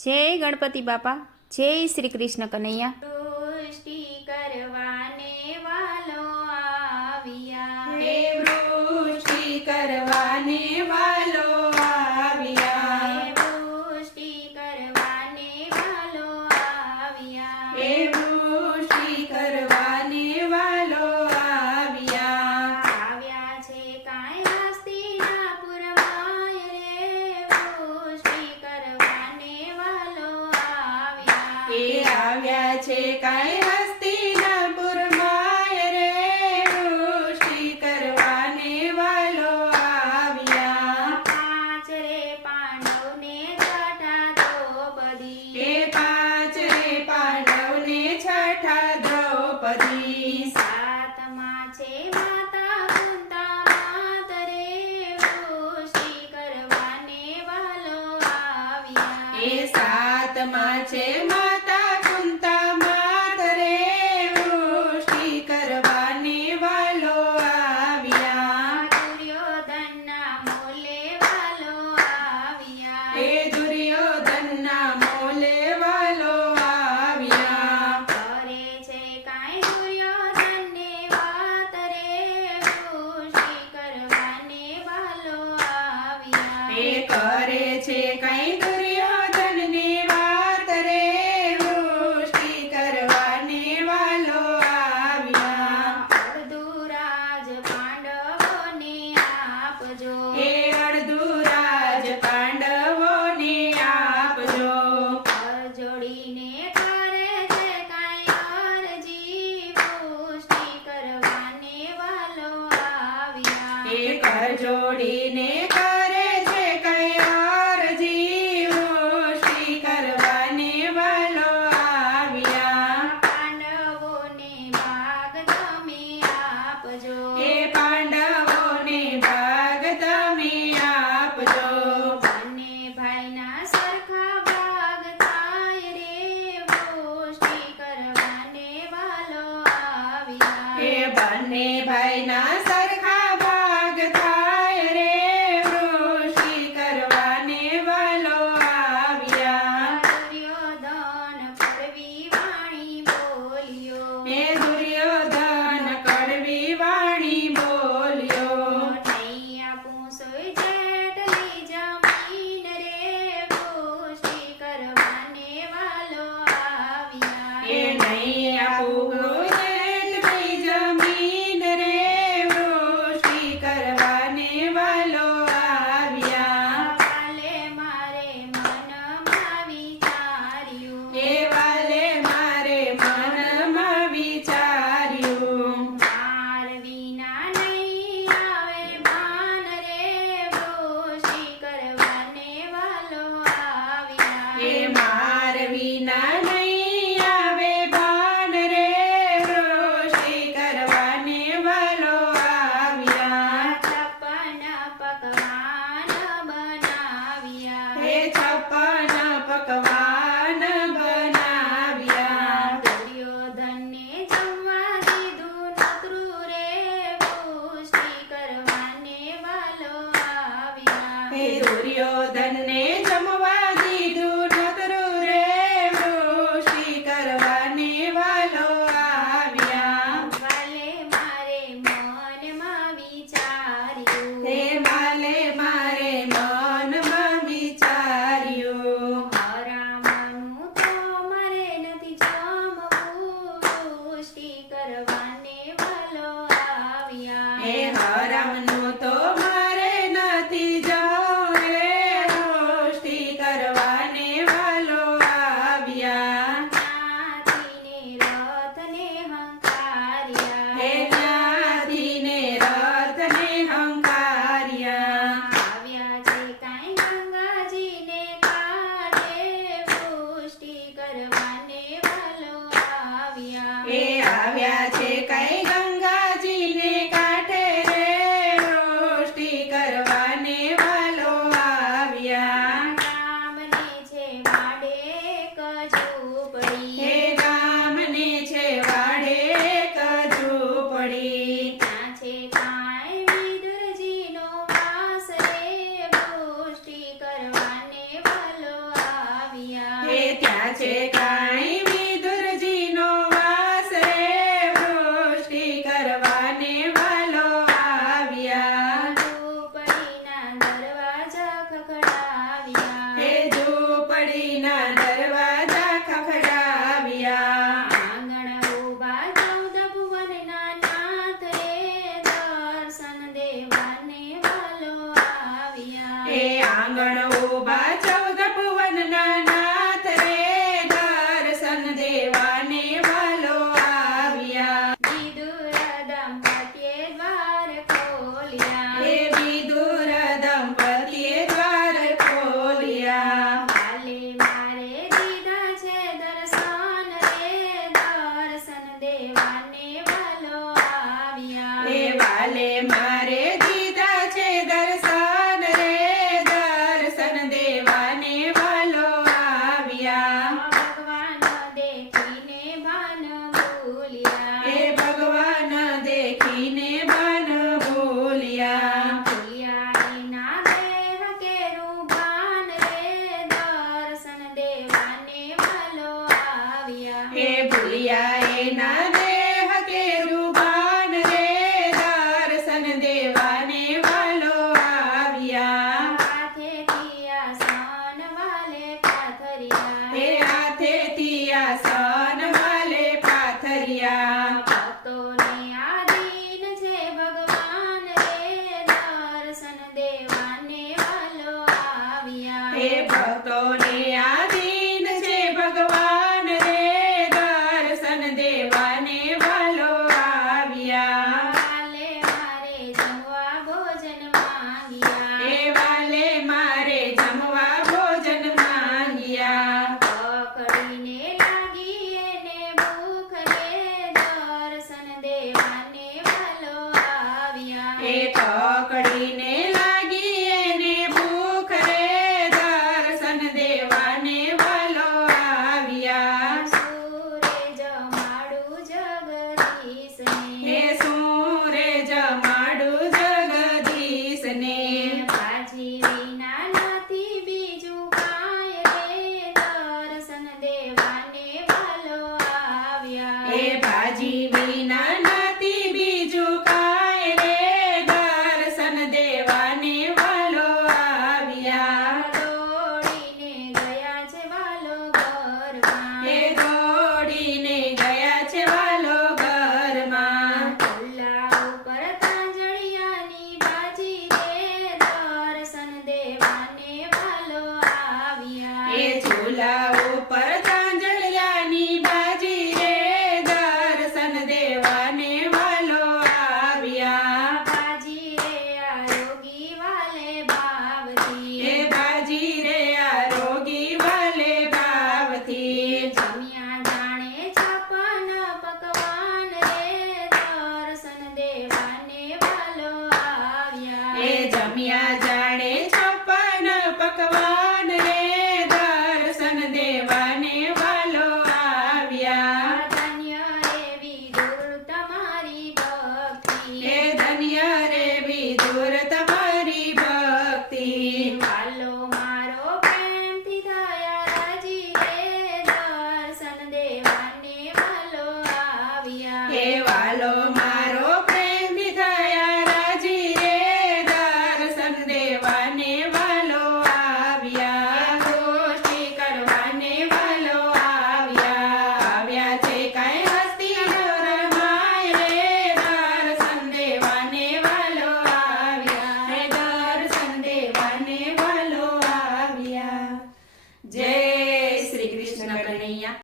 જય ગણપતિ બાપા, જય શ્રી કૃષ્ણ કનૈયા। સૃષ્ટિ કરવાને વાલો આવ્યા, હે વૃષ્ટિ કરવાને વાલો આવ્યા, સૃષ્ટિ કરવાને વાલો આવ્યા, હે વૃષ્ટિ કરવાને વાલો આવ્યા, આવ્યા છે કાંઈ હસ્તિનાપુરમાં રે, સૃષ્ટિ કરવાને વાલો આવ્યા, એ આવ્યા છે કાંઈ હસ્તિનાપુરમાં રે, વૃષ્ટિ કરવાને વાલો આવ્યા, પાંચ રે પાંડવને છઠ્ઠા દ્રૌપદી, એ પાંચ રે પાંડવને છઠ્ઠા દ્રૌપદી, સાતમા છે માતા કુંતા માત રે, વૃષ્ટિ કરવાને વાલો આવ્યા, એ સાતમા છે માતા કુંતા માત રે, વૃષ્ટિ કરવાને વાલો આવ્યા, દુર્યોધનના મોલે વાલો આવ્યા, એ દુર્યોધનના મોલે વાલો આવ્યા, કરે છે કાંઈ દુર્યોધનને વાત રે, વૃષ્ટિ કરવાને વાલો આવ્યા, એ કરે છે કઈ દુર્યોધનને વાત રે, વૃષ્ટિ કરવાને વાલો આવ્યા, અડધું રાજ પાંડવોને આપજો, એ અડધું રાજ પાંડવોને આપજો, જોડીને કરે છે કાંઈ અરજી, વૃષ્ટિ કરવાને વાલો આવ્યા, એ કર જોડીને કરે છે કઈ અરજી, વૃષ્ટિ કરવાને વાલો આવ્યા, પાંડવોને ભાગ તમે આપજો, એ પાંડવોને ભાગ તમે આપજો, બંને ભાઈના સરખા ભાગ થાય રે, વૃષ્ટિ કરવાને વાલો આવ્યા, એ બંને ભાઈના સરખા ભાગ થાય રે, વૃષ્ટિ કરવાને વાલો આવ્યા, દુર્યોધન કડવી વાણી બોલ્યો, એ દુર્યોધન કડવી વાણી બોલ્યો, નહીં આપું સોય જેટલી જમીન રે, વૃષ્ટિ કરવાને વાલો આવ્યા, એ નહીં આપું જેટલી જમીન રે, છે કા